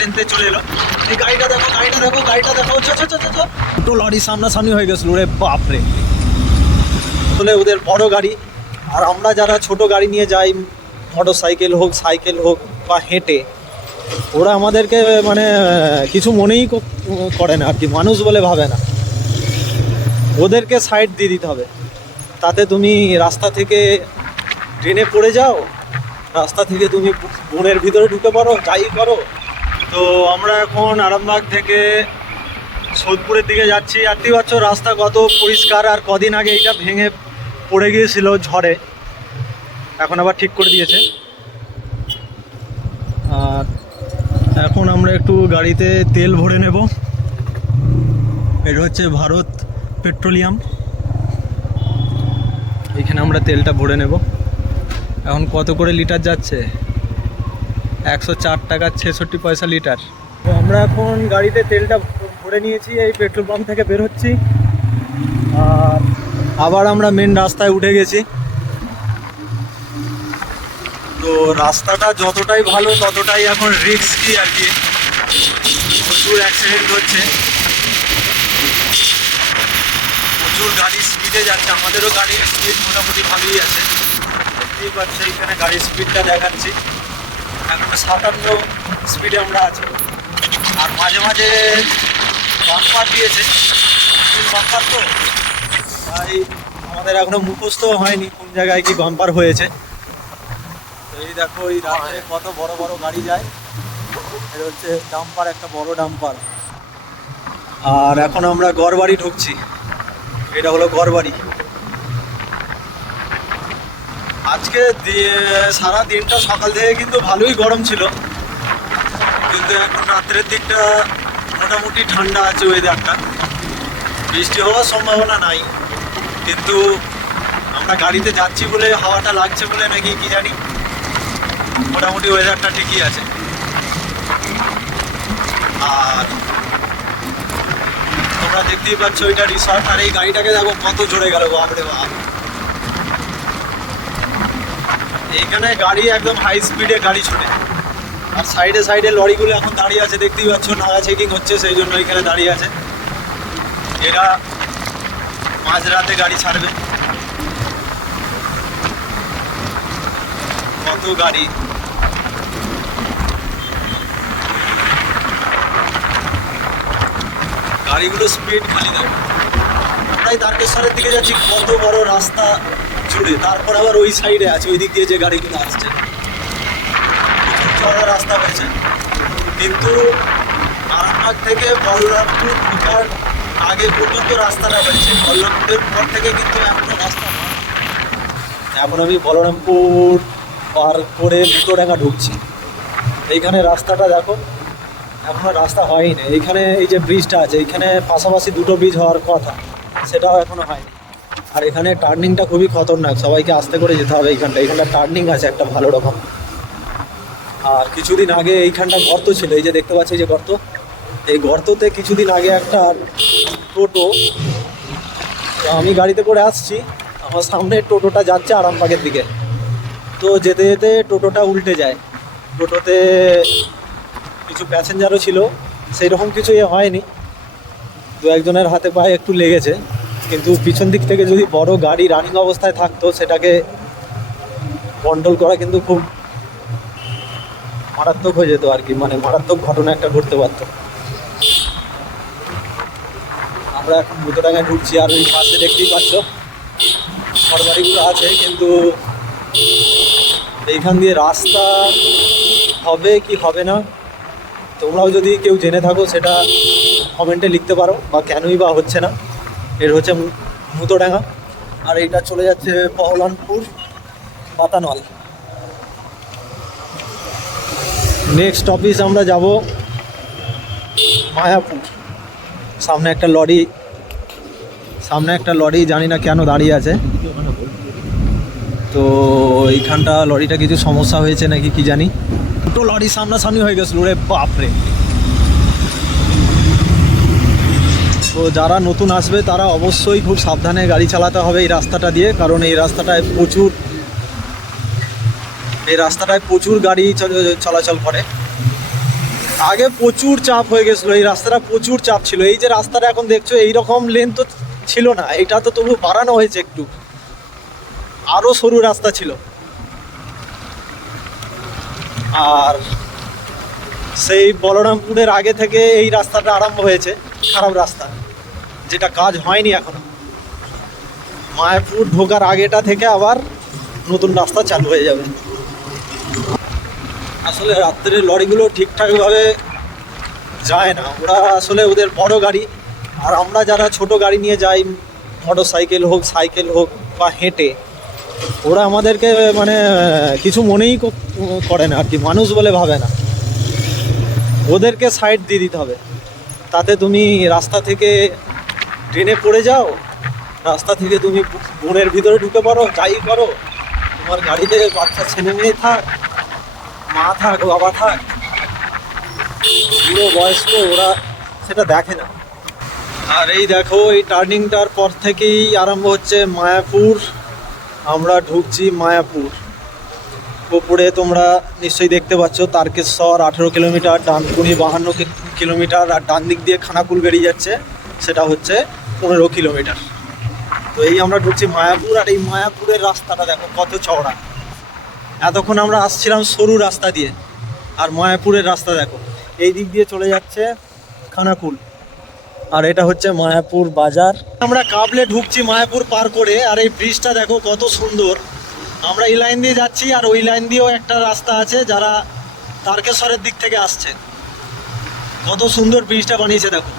লেনতে চলে এলো। এই গাড়িটা দেখো, গাড়িটা দেখো, গাড়িটা দেখো, দুটো লরি সামনাসামনি হয়ে গেছিলো রে বাপরে। আসলে ওদের বড় গাড়ি, আর আমরা যারা ছোট গাড়ি নিয়ে যাই, মোটর সাইকেল হোক, সাইকেল হোক বা হেঁটে, ওরা আমাদেরকে মানে কিছু মনেই করে না আর কি, মানুষ বলে ভাবে না। ওদেরকে সাইড দিয়ে দিতে হবে, তাতে তুমি রাস্তা থেকে ট্রেনে পড়ে যাও, রাস্তা থেকে তুমি বনের ভিতরে ঢুকে পড়ো, যাই করো। তো আমরা এখন আরামবাগ থেকে সোদপুরের দিকে যাচ্ছি। আর দেখতে পাচ্ছ রাস্তা কত পরিষ্কার, আর কদিন আগে এইটা ভেঙে পড়ে গিয়েছিল ঝড়ে, এখন আবার ঠিক করে দিয়েছে। আর এখন আমরা একটু গাড়িতে তেল ভরে নেব। এটা হচ্ছে ভারত পেট্রোলিয়াম, এখানে আমরা তেলটা ভরে নেব। এখন কত করে লিটার যাচ্ছে? 104 টাকা 66 পয়সা লিটার। তো আমরা এখন গাড়িতে তেলটা ভরে নিয়েছি, এই পেট্রোল পাম্প থেকে বের হচ্ছি। আর আবার আমরা মেন রাস্তায় উঠে গেছি। তো রাস্তাটা যতটাই ভালো ততটাই এখন রিস্কি আর কি, প্রচুর অ্যাক্সিডেন্ট হচ্ছে, প্রচুর গাড়ি স্পিডে যাচ্ছে। আমাদেরও গাড়ির স্পিড মোটামুটি ভালোই আছে, দেখতেই পাচ্ছি এখানে গাড়ির স্পিডটা দেখাচ্ছি, এখন 57 স্পিডে আমরা আছি। আর মাঝে মাঝে বাম্পার দিয়েছে, বাম্পার তো তাই আমাদের এখনো মুখস্থ হয়নি কোন জায়গায় কি বাম্পার হয়েছে। তো এই দেখো এই রাস্তায় কত বড় বড় গাড়ি যায়, এটা হচ্ছে ডাম্পার, একটা বড় ডাম্পার। আর এখন আমরা গড়বাড়ি ঢুকছি, এটা হলো গড়বাড়ি। আজকে সারা দিনটা সকাল থেকে কিন্তু ভালোই গরম ছিল, কিন্তু এখন রাত্রের দিকটা মোটামুটি ঠান্ডা আছে ওয়েদারটা, বৃষ্টি হওয়ার সম্ভাবনা নাই। কিন্তু আমরা গাড়িতে যাচ্ছি বলে হাওয়াটা লাগছে বলে নাকি কি জানি, মোটামুটি ওয়েদারটা ঠিকই আছে। আর তোমরা দেখতেই পাচ্ছ ওইটা রিসর্ট, আর এই গাড়িটাকে দেখো কত জোরে গেল, বাপরে বাপ। এইখানে গাড়ি একদম হাই স্পিডে গাড়ি ছোটে, আর সাইডে সাইডে লরিগুলো এখন দাঁড়িয়ে আছে, দেখতেই পাচ্ছ নাগা চেকিং হচ্ছে, সেই জন্য এখানে দাঁড়িয়ে আছে। এরা মাঝরাতে গাড়ি ছাড়বে, কত গাড়ি। গাড়িগুলো স্পিড খালি দেয়। আমরাই তারকেশ্বরের দিকে যাচ্ছি, কত বড় রাস্তা জুড়ে, তারপর আবার ওই সাইডে আছে, ওই দিক দিয়ে যে গাড়িগুলো আসছে, চড়া রাস্তা হয়েছে। কিন্তু আরামবাগ থেকে বলরামপুর ঢোকার আগে পর্যন্ত রাস্তাটা হয়েছে, বলরামপুরের পর থেকে কিন্তু এখনো রাস্তা হয়। এখন আমি বলরামপুর পার করে দুটোডাঙ্গা ঢুকছি। এইখানে রাস্তাটা দেখো, এখনো রাস্তা হয়নি। এইখানে এই যে ব্রিজটা আছে, এইখানে পাশাপাশি দুটো ব্রিজ হওয়ার কথা, সেটাও এখনো হয়নি। আর এখানে টার্নিংটা খুবই খতরনাক, সবাইকে আস্তে করে যেতে হবে। এইখানটা টার্নিং আছে একটা ভালো রকম। আর কিছুদিন আগে এইখানটা গর্ত ছিল, এই যে দেখতে পাচ্ছি এই যে গর্ত, এই গর্ততে কিছুদিন আগে একটা টোটো, আমি গাড়িতে করে আসছি, আমার সামনে টোটোটা যাচ্ছে আরামবাগের দিকে। তো যেতে যেতে টোটোটা উল্টে যায়, টোটোতে কিছু প্যাসেঞ্জারও ছিল, সেই রকম কিছু হয়নি, দু একজনের হাতে পায়ে একটু লেগেছে। কিন্তু পিছন দিক থেকে যদি বড় গাড়ি রানিং অবস্থায় থাকতো, সেটাকে কন্ট্রোল করা কিন্তু খুব মারাত্মক হয়ে যেত আর কি, মানে মারাত্মক ঘটনা একটা ঘটতে পারতো। আমরা এখন দুটোডাঙ্গায় ঢুকছি, আর ওই পাশে দেখতেই পাচ্ছ ঘরবাড়িগুলো আছে, কিন্তু এইখান দিয়ে রাস্তা হবে কি হবে না, তোমরাও যদি কেউ জেনে থাকো সেটা কমেন্টে লিখতে পারো, বা কেনই বা হচ্ছে না। এর হচ্ছে মুতোডাঙ্গা, আর এইটা চলে যাচ্ছে বহরমপুর পাতানল। নেক্সট অফিস আমরা যাব মায়াপুর। সামনে একটা লরি জানি না কেন দাঁড়িয়ে আছে, তো এইখানটা লরিটা কিছু সমস্যা হয়েছে নাকি কি জানি, দুটো লরি সামনাসামনি হয়ে গেছিলো রে বাপরে। তো যারা নতুন আসবে তারা অবশ্যই খুব সাবধানে গাড়ি চালাতে হবে এই রাস্তাটা দিয়ে, কারণ এই রাস্তাটায় প্রচুর গাড়ি চলাচল করে। আগে প্রচুর চাপ হয়ে গেছিলো, এই রাস্তাটা প্রচুর চাপ ছিল। এই যে রাস্তাটা এখন দেখছো এইরকম লেন তো ছিল না, এটা তো তবু বাড়ানো হয়েছে একটু, আরও সরু রাস্তা ছিল। আর সেই বলরামপুরের আগে থেকে এই রাস্তাটা আরম্ভ হয়েছে, খারাপ রাস্তা, যেটা কাজ হয়নি এখনো। মায়াপুর ঢোকার আগেটা থেকে আবার নতুন রাস্তা চালু হয়ে যাবে। আসলে রাত্রের লরিগুলো ঠিকঠাকভাবে যায় না, ওরা আসলে ওদের বড় গাড়ি, আর আমরা যারা ছোট গাড়ি নিয়ে যাই, মোটর সাইকেল হোক, সাইকেল হোক বা হেঁটে, ওরা আমাদেরকে মানে কিছু মনেই করে না আর কি, মানুষ বলে ভাবে না। ওদেরকে সাইড দিয়ে দিতে হবে, তাতে তুমি রাস্তা থেকে ট্রেনে পড়ে যাও, রাস্তা থেকে তুমি বনের ভিতরে ঢুকে পড়ো, যাই করো, তোমার গাড়িতে বাচ্চা ছেলে মেয়ে থাক, মা থাক, বাবা থাক, পুরো বয়স্ক, ওরা সেটা দেখে না। আর এই দেখো, এই টার্নিংটার পর থেকেই আরম্ভ হচ্ছে মায়াপুর। আমরা ঢুকছি মায়াপুর। উপরে তোমরা নিশ্চয়ই দেখতে পাচ্ছ তারকেশ্বর 18 কিলোমিটার, ডানকুনি 52 কিলোমিটার, আর ডান দিক দিয়ে খানাকুল বেরিয়ে যাচ্ছে, সেটা হচ্ছে 15 কিলোমিটার। তো এই আমরা ঢুকছি মায়াপুর। আর এই মায়াপুরের রাস্তাটা দেখো কত চওড়া। এতক্ষণ আমরা আসছিলাম সরু রাস্তা দিয়ে, আর মায়াপুরের রাস্তা দেখো এই দিক দিয়ে চলে যাচ্ছে খানাকুল, আর এটা হচ্ছে মায়াপুর বাজার। আমরা কাবলে ঢুকছি মায়াপুর পার করে। আর এই ব্রিজটা দেখো কত সুন্দর। আমরা এই লাইন দিয়ে যাচ্ছি, আর ওই লাইন দিয়েও একটা রাস্তা আছে যারা তারকেশ্বরের দিক থেকে আসছে। কত সুন্দর ব্রিজটা বানিয়েছে দেখো,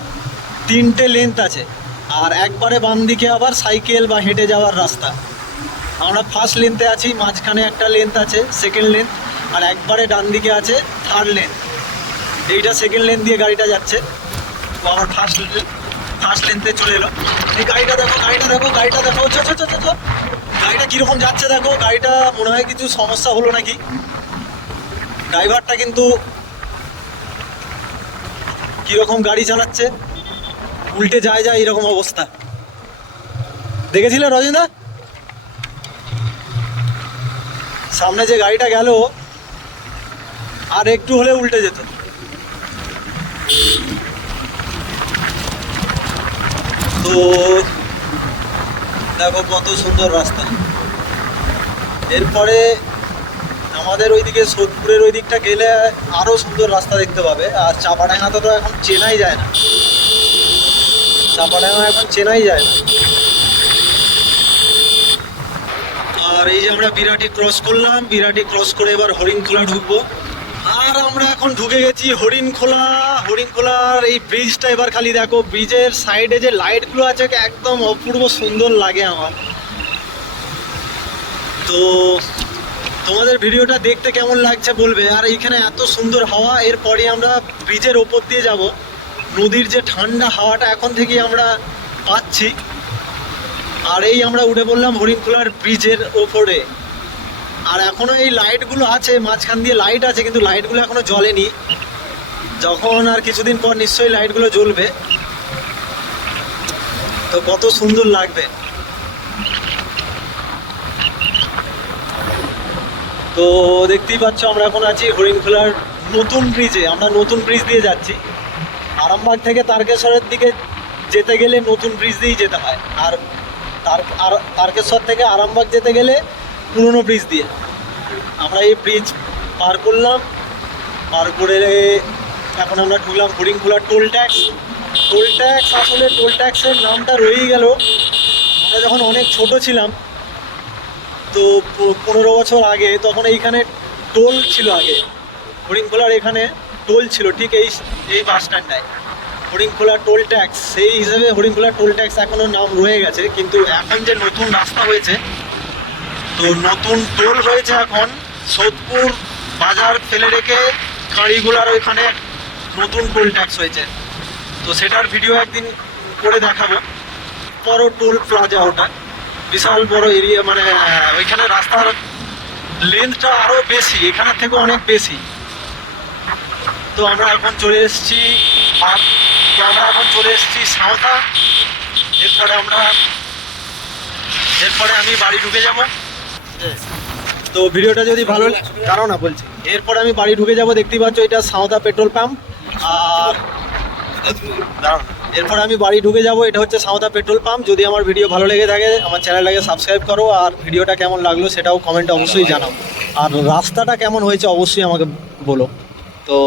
3টে লেন্থ আছে, আর একবারে বাম দিকে আবার সাইকেল বা হেঁটে যাওয়ার রাস্তা। আমরা ফার্স্ট লেন্থে আছি, মাঝখানে একটা লেন্থ আছে সেকেন্ড লেন্থ, আর একবারে ডান দিকে আছে থার্ড লেন্থ। এইটা সেকেন্ড লেন্থ দিয়ে গাড়িটা যাচ্ছে, তো আমার ফার্স্ট লেন্থে চলে এলো। এই গাড়িটা দেখো, গাড়িটা দেখো, গাড়িটা দেখো, গাড়িটা কীরকম যাচ্ছে দেখো। গাড়িটা মনে হয় কিছু সমস্যা হলো নাকি। ড্রাইভারটা কিন্তু কীরকম গাড়ি চালাচ্ছে, উল্টে যায় এরকম অবস্থা। দেখেছিলে রজনীদা? সামনে যে গাড়িটা গেল, আর একটু হলে উল্টে যেত। তো দেখো কত সুন্দর রাস্তা। এরপরে আমাদের ওইদিকে সোদপুরের ওই দিকটা গেলে আরও সুন্দর রাস্তা দেখতে পাবে। আর চাপাডাঙ্গাতে তো এখন চেনাই যায় না, চাপাডাঙ্গা এখন চেনাই যায় না। আর এই যে আমরা বিরাটি ক্রস করলাম, বিরাটি ক্রস করে এবার হরিণখোলা ঢুকবো। আর আমরা এখন ঢুকে গেছি হরিণখোলা। হরিণখোলার এই ব্রিজটা এবার খালি দেখো, ব্রিজের সাইডে যে লাইটগুলো আছে একদম অপূর্ব সুন্দর লাগে আমার। তো তোমাদের ভিডিওটা দেখতে কেমন লাগছে বলবে। আর এইখানে এত সুন্দর হাওয়া। এরপরে আমরা ব্রিজের ওপর দিয়ে যাব, নদীর যে ঠান্ডা হাওয়াটা এখন থেকেই আমরা পাচ্ছি। আর এই আমরা উঠে পড়লাম হরিণখোলার ব্রিজের ওপরে। আর এখনও এই লাইটগুলো আছে, মাঝখান দিয়ে লাইট আছে, কিন্তু লাইটগুলো এখনও জ্বলেনি। যখন আর কিছুদিন পর নিশ্চয়ই লাইটগুলো জ্বলবে, তো কত সুন্দর লাগবে। তো দেখতেই পাচ্ছ আমরা এখন আছি হরিণখোলার নতুন ব্রিজে। আমরা নতুন ব্রিজ দিয়ে যাচ্ছি। আরামবাগ থেকে তারকেশ্বরের দিকে যেতে গেলে নতুন ব্রিজ দিয়েই যেতে হয়, আর তারকেশ্বর থেকে আরামবাগ যেতে গেলে পুরনো ব্রিজ দিয়ে। আমরা এই ব্রিজ পার করলাম, পার করে এখন আমরা ঢুকলাম Harinkhola toll tax. Toll tax, আসলে টোল ট্যাক্সের নামটা রয়েই গেল। আমরা যখন অনেক ছোট ছিলাম, তো 15 বছর আগে, তখন এইখানে টোল ছিল। আগে হরিণখোলার এখানে টোল ছিল, ঠিক এই বাস স্ট্যান্ডটায় হরিণখোলা টোল ট্যাক্স। সেই হিসেবে হরিণখোলা টোল ট্যাক্স এখনও নাম রয়ে গেছে। কিন্তু এখন যে নতুন রাস্তা হয়েছে, তো নতুন টোল হয়েছে এখন সোদপুর বাজার ফেলে রেখে গাড়িগুলার ওইখানে নতুন টোল ট্যাক্স হয়েছে। তো সেটার ভিডিও একদিন করে দেখাবো। বড় টোল প্লাজা, ওটা বিশাল বড় এরিয়া, মানে ওইখানে রাস্তার লেন্থটা আরও বেশি, এখানের থেকে অনেক বেশি। তো আমরা এখন চলে এসেছি সাঁওতা। এরপরে আমি বাড়ি ঢুকে যাব। তো ভিডিওটা যদি ভালো, কারণ না বলছি এরপর আমি বাড়ি ঢুকে যাব, দেখতেই পাচ্ছ এটা সাঁওদা পেট্রোল পাম্প। আর দাঁড়ান, এরপর আমি বাড়ি ঢুকে যাব, এটা হচ্ছে সাঁওদা পেট্রোল পাম্প। যদি আমার ভিডিও ভালো লেগে থাকে আমার চ্যানেলটাকে সাবস্ক্রাইব করো, আর ভিডিওটা কেমন লাগলো সেটাও কমেন্টে অবশ্যই জানাও, আর রাস্তাটা কেমন হয়েছে অবশ্যই আমাকে বলো। তো